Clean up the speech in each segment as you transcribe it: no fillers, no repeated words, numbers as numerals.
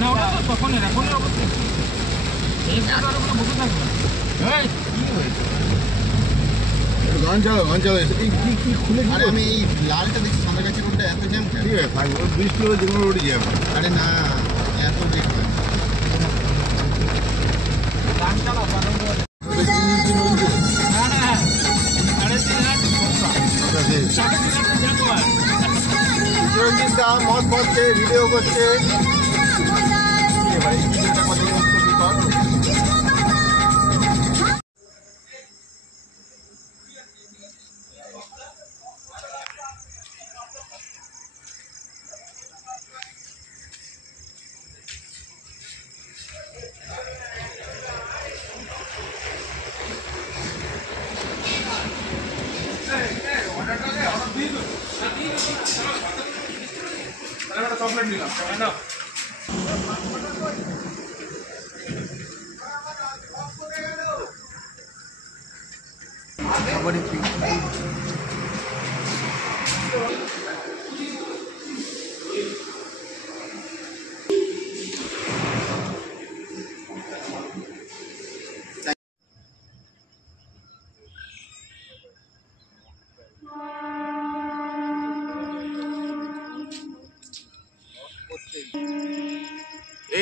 না ওটা তো তখনের এখনের অবস্থা এই পুরো উপরে বসে থাকবে এই কি হয়েছে গান চালাও কি খুলে আরে আমি এই লালটা দেখছি সামনের রোডটা এত জ্যাম কেন? ঠিক আছে থাকবে বৃষ্টি হলে যেগুলো রোডে যাবে আরে না এত বেগ গান চালাও বারণ করে হ্যাঁ আরে চিরঞ্জিত দা মদ পড়ছে ভিডিও করছে এবারে এই ভিডিওটা কথা বলতে কি কর চকলেট নিলাম না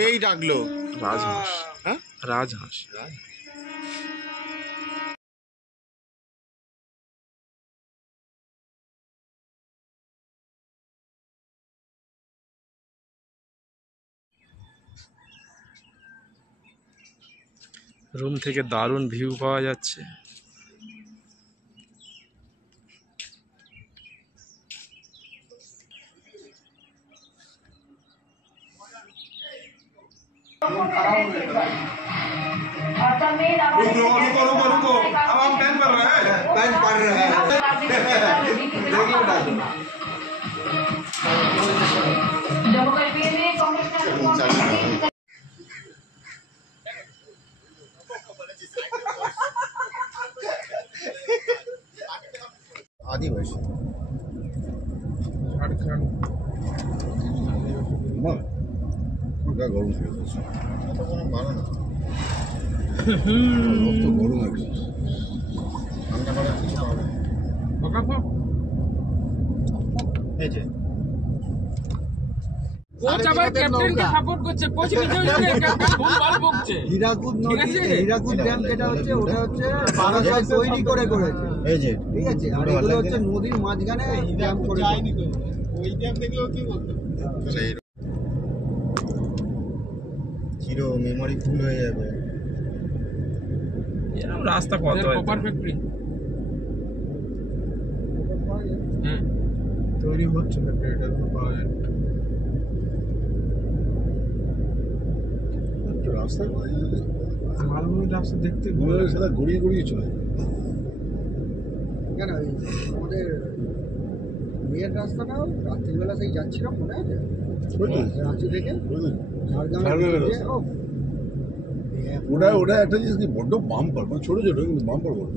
এই ডাকলো রাজহাঁস হ্যাঁ রাজহাঁস রুম থেকে দারুণ ভিউ পাওয়া যাচ্ছে। रुको अब हम प्लान कर रहे हैं आदि वैसे গরম ছিল এত কোনো ভালো না তো গরম আছে ঠান্ডা করার কিছু পাবে না। এই যে কোচ আবার ক্যাপ্টেনকে সাপোর্ট করছে কোচ নিজেও জানে ক্যাপ্টেন ভুলভাল বকছে হীরাকুদ ঠিক নদী আছে? হীরাকুদ ড্যাম যেটা হচ্ছে ওটা হচ্ছে বারাসাত তৈরি করে করেছে এই যে ঠিক আছে আর এগুলো হচ্ছে নদীর মাঝখানে ড্যাম করে জিরো মেমোরি ফুল হয়ে যাবে এরকম রাস্তা কত কপার ফ্যাক্টরি হ্যাঁ তৈরি হচ্ছে এটা পাওয়া যায় রাস্তা মালভূমির রাস্তা দেখতে সেটা গড়িয়ে গড়িয়ে চলে কেন ওই আমাদের মেয়ের রাস্তাটাও রাত্রিবেলা সেই যাচ্ছিল মনে আছে রাঁচি থেকে ঝাড়গ্রামে ওটা একটা জিনিস কি বড্ড বাম্পার মানে ছোট ছোট কিন্তু বাম্পার বড্ড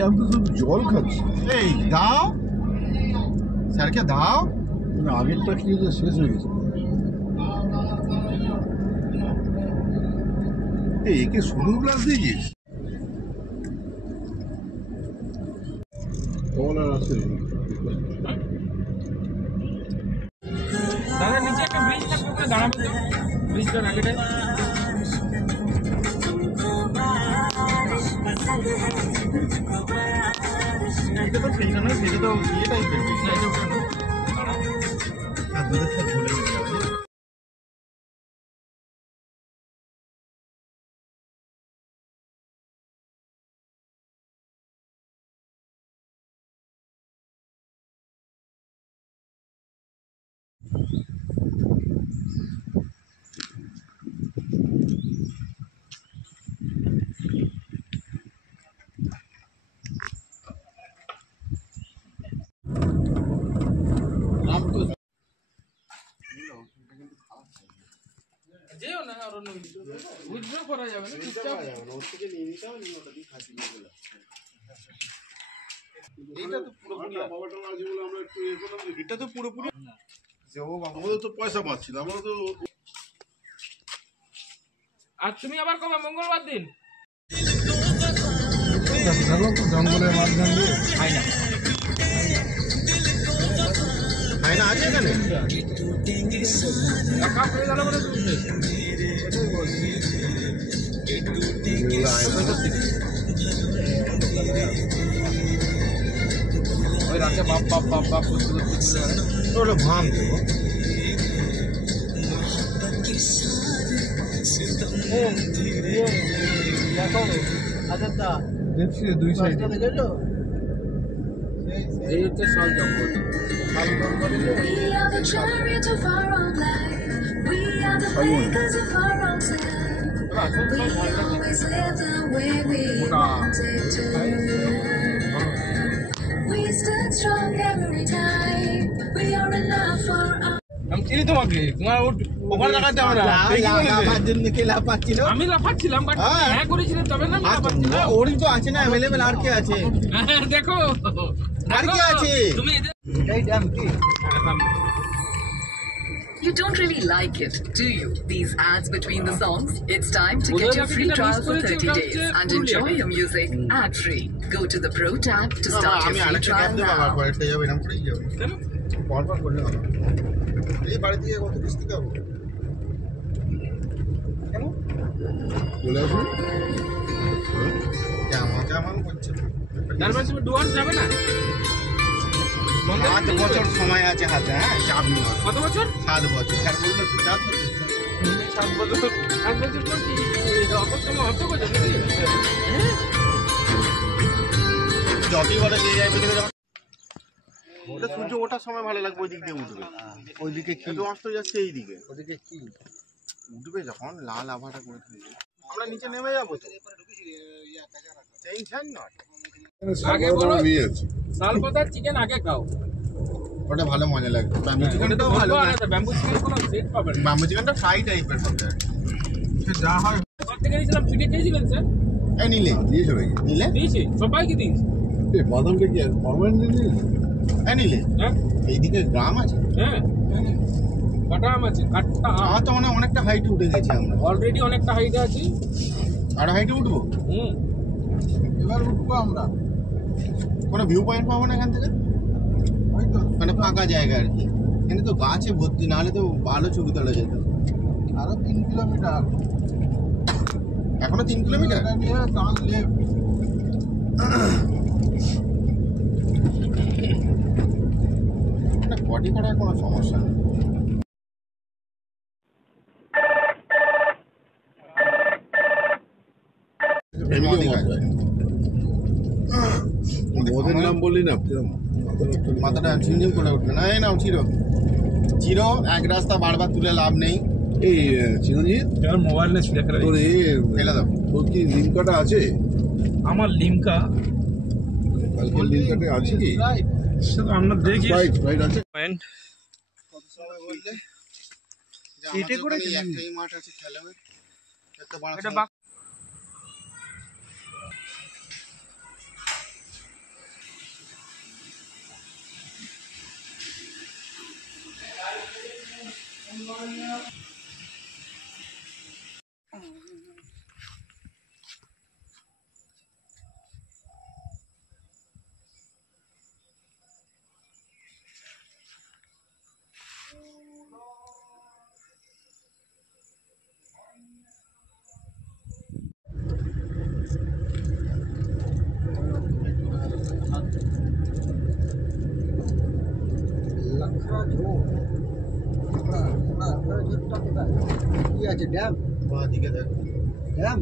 আমি তো শুধু জল খাচ্ছি এই দাও স্যারকে দাও মানে আগেরটা কি শেষ হয়ে গেছে একে শুধু গ্লাস দিয়েছিস কমলা রাস্তা দাঁড়াবে তো ব্রিজটার আগেটায়। এটা তো সেইটা নয়, সেটা তো ইয়ে টাইপের ব্রিজ। না, এটা ওটা না। দাঁড়াও। আর দুধের সাথে ঝুলে মিলে যাবে। যেও না আর অন্য কিছু উইথড্র করা যাবে না চুপচাপ। এইটা তো পুরোপুরি এটা তো পুরোপুরি যে ও বাবা আমাদের তো পয়সা পাচ্ছি না, আমরা তো আর তুমি আবার কবে মঙ্গলবার দিন? জঙ্গলের মাঝখান দিয়ে হয় না। আয়না আছে এখানে? একা হয়ে গেল বলে তুমি ওই রাতে বাপ বাপ বাপ বাপ করতে করতে চলে গেল। ওটা ভাঙ দেবো। দেখছি দুই সাইডে এই হচ্ছে শাল জঙ্গল। শাল জঙ্গলে We are the chariot of our own life. We are the makers of our own sound. We always live the way we wanted to. We stand strong every time. We are enough for our. আমি চিনি তোমাকে, তোমার ওখানে দেখাতে হবে না। আমার জন্য কে লাভ পাচ্ছিল? আমি লাফাচ্ছিলাম বাট হ্যাঁ। হ্যাঁ করেছিলাম তবে না আমি লাফাচ্ছিলাম। ওরই তো আছে না অ্যাভেলেবেল, আর কে আছে? হ্যাঁ, দেখো আর কি আছে? তুমি এদের- এই ড্যাম কি You don't really like it, do you? These ads between the songs? It's time to Well, get your I free think trial that for is 30 correct. days and Purulia. enjoy your music ad-free. Go to the Pro tab to না, start আমি your free আরেকটা cab trial দেবো, আবার now. পরেরটা যাবে, এরকম করেই যাবে। কেন? পরপর করলে হবে। এই বাড়ি থেকে কত কিস্তি খাবো? চলে আসুন। কেমন করছে? তার মানে তুমি ডুয়ার্স যাবে না? বন্ধে 7 বছর সময় আছে হাতে, হ্যাঁ, চাপ নিও না। কত বছর? 7 বছর। স্যার বললো তুই চাপ করছিস না? 7 বছর। 7 বছর পর কি অত সময় অত বছর নাকি? হ্যাঁ? যতই বলে দিয়ে যাবে দেখে যখন ওটা সূর্য ওঠার সময় ভালো লাগবে, ওই দিক দিয়ে উঠবে। ওইদিকে কি কিন্তু অস্ত যাচ্ছে এই দিকে, ওদিকে কি উঠবে যখন লাল আভাটা করে থাকবে। আমরা নিচে নেমে যাবো তো, টেনশন নট। আগে বলো। শালপাতার চিকেন আগে খাও। ওটা ভালো মজা লাগবে। ব্যাম্বু ওটা তো চিকেনটাও ভালো। ব্যাম্বু চিকেন কোনো সেট পাবে না। ব্যাম্বু চিকেনটা ফ্রাই টাইপের হবে। যা হয় ঘর থেকে নিয়েছিলাম, ফিটে খেয়েছিলেন স্যার? এই নিলে দিয়েছে নাকি? নিলে দিয়েছি, সবাইকে দিয়েছি। এই বাদামটা কি পার্মানেন্ট দিয়েছে? এই নিলে হ্যাঁ এইদিকে গ্রাম আছে। হ্যাঁ, কাটা আম আছে, কাটা আম আমার তো মনে হয় অনেকটা হাইটে উঠে গেছি আমরা। অলরেডি অনেকটা হাইটে আছি। আর হাইটে উঠবো, এবার উঠবো আমরা কোনো ভিউ পয়েন্ট পাবো না এখান থেকে, হয়তো মানে ফাঁকা জায়গা আর কি। এখানে তো গাছে ভর্তি, নাহলে তো ভালো ছবি তোলা যেত। আরো 3 কিলোমিটার এখনো 3 কিলোমিটার। এটা নিয়ে ডান লেফট না, বডি করার কোনো সমস্যা নেই। ওদের নাম বললি না, মাথাটা ঝিমঝিম করে উঠবে না। এই নাও চিরো, চিরো এক রাস্তা বারবার তুলে লাভ নেই। এই চিরঞ্জিত মোবাইল নিয়ে দেখে তোর ফেলে দাও। তোর কি লিঙ্কাটা আছে? আমার লিমকা কালকে লিঙ্কাটা আছে কি? আমরা দেখি রাইট আছে। পয়েন্ট কত সময় বললে কেটে করে একটাই মাঠ আছে খেলাবে। এত বড় এটা সময়- ঝোঁকটা কোথায় কি আছে ড্যাম বাঁ দিকে দেখ ড্যাম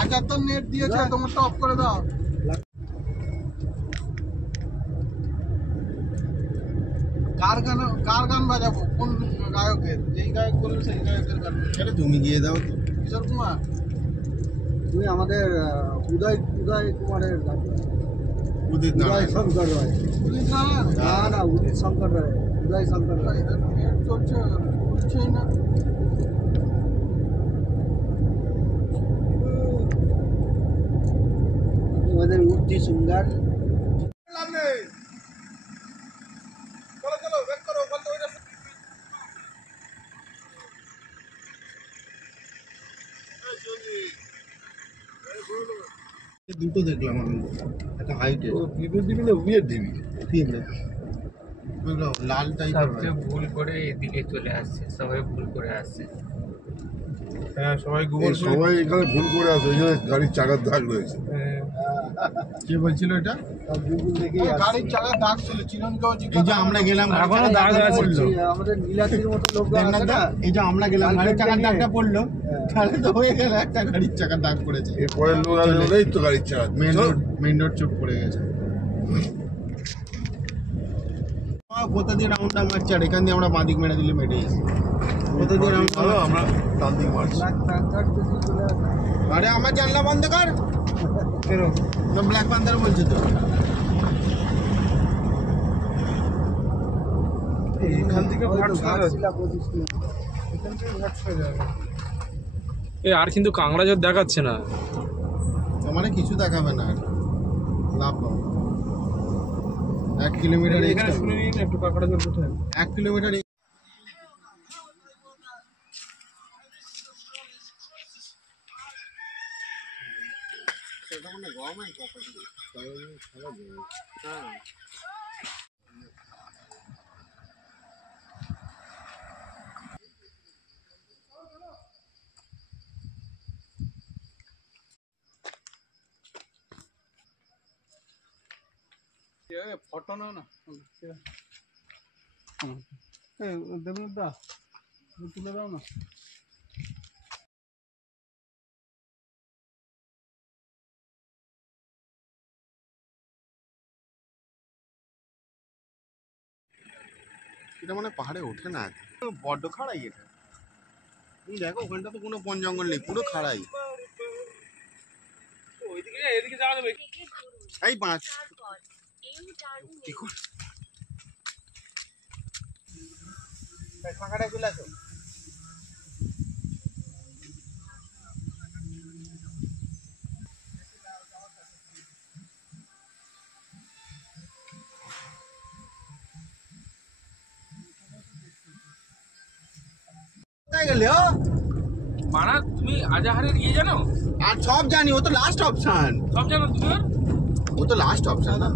আজাদ তো নেট দিয়েছে তোমারটা অফ করে দাও কার গান বাজাবো কোন গায়কের যেই গায়ক বলবে সেই গায়কের গান আরে তুমি গিয়ে দাও তো কিশোর কুমার তুমি আমাদের উদয় কুমারের গান উদিত উদয় শঙ্কর রায় উদিত নারায়ণ না না উদিত শঙ্কর রায় উদয় শঙ্কর রায় নেট চলছে বুঝছেই না আমাদের উর্তি সুন্দর চলো চলো ওয়েট করো বলতে ওইটা দুটো দেখলাম আমি একটা হাইটে পিপল দিবি না উইয়ার দিবি ঠিক না লাল টাইপের ভুল করে এদিকে চলে আসছে, সবাই ভুল করে আসছে। হ্যাঁ সবাই এই গুগল সবাই এখানে ভুল করে আছে ওই জন্য গাড়ির চাকার দাগ রয়েছে কে বলছিল এটা গুগল দেখে গাড়ির চাকার দাগ ছিল চিরনকেও এই যে আমরা গেলাম এখনো দাগ আছে। আমাদের নীলাদ্রির মতো লোক আছে না এই যে আমরা গেলাম গাড়ির চাকার দাগটা পড়লো তাহলে তো হয়ে গেল একটা গাড়ির চাকার দাগ পড়েছে এরপরে লোক আসলে ওরাই তো গাড়ির চাকা মেন রোড চোখ পড়ে গেছে কোথা দিয়ে রাউন্ডটা মারছে আর এখান দিয়ে আমরা বাঁদিক মেরে দিলে মেটে যাচ্ছি কোথা দিয়ে রাউন্ড ভালো আমরা ডান দিক মারছি ব্ল্যাক প্যান্থার যদি চলে আসে আরে আমার জানলা বন্ধ কর না ব্ল্যাক প্যান্থার বলছে তো এখান থেকে ঘাটশিলা পঁচিশ এখান থেকে ঘাট হয়ে যাবে। আর কিন্তু কাংড়াজোর দেখাচ্ছে না। আমার কিছু দেখাবে না আর লাভ পাবো 1 কিলোমিটার এখানে শুনে নিন একটু কাঁকড়া জল কোথায় 1 কিলোমিটার ফটো নাও না দেবনুর দা তুলে দাও না এটা মানে পাহাড়ে ওঠে না বড্ড খাড়াই এটা তুমি দেখো ওখানটা তো কোনো বন জঙ্গল নেই পুরো খাড়াই এদিকে যাওয়া যাবে এই পাঁচ কি কর ফাঁকাটা চলে আসো গেলে মারা তুমি আজাহারের ইয়ে জানো? আর সব জানি ও তো লাস্ট অপশন সব জানো তুমি? ও তো লাস্ট অপশন না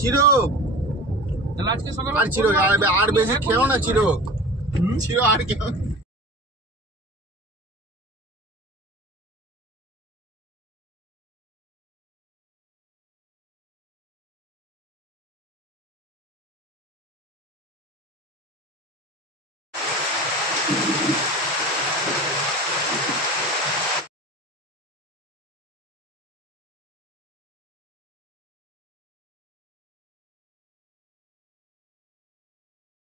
চিরো তাহলে আজকে সকালে আর চিরো আর বেশি খেও না চিরো চিরো আর কেউ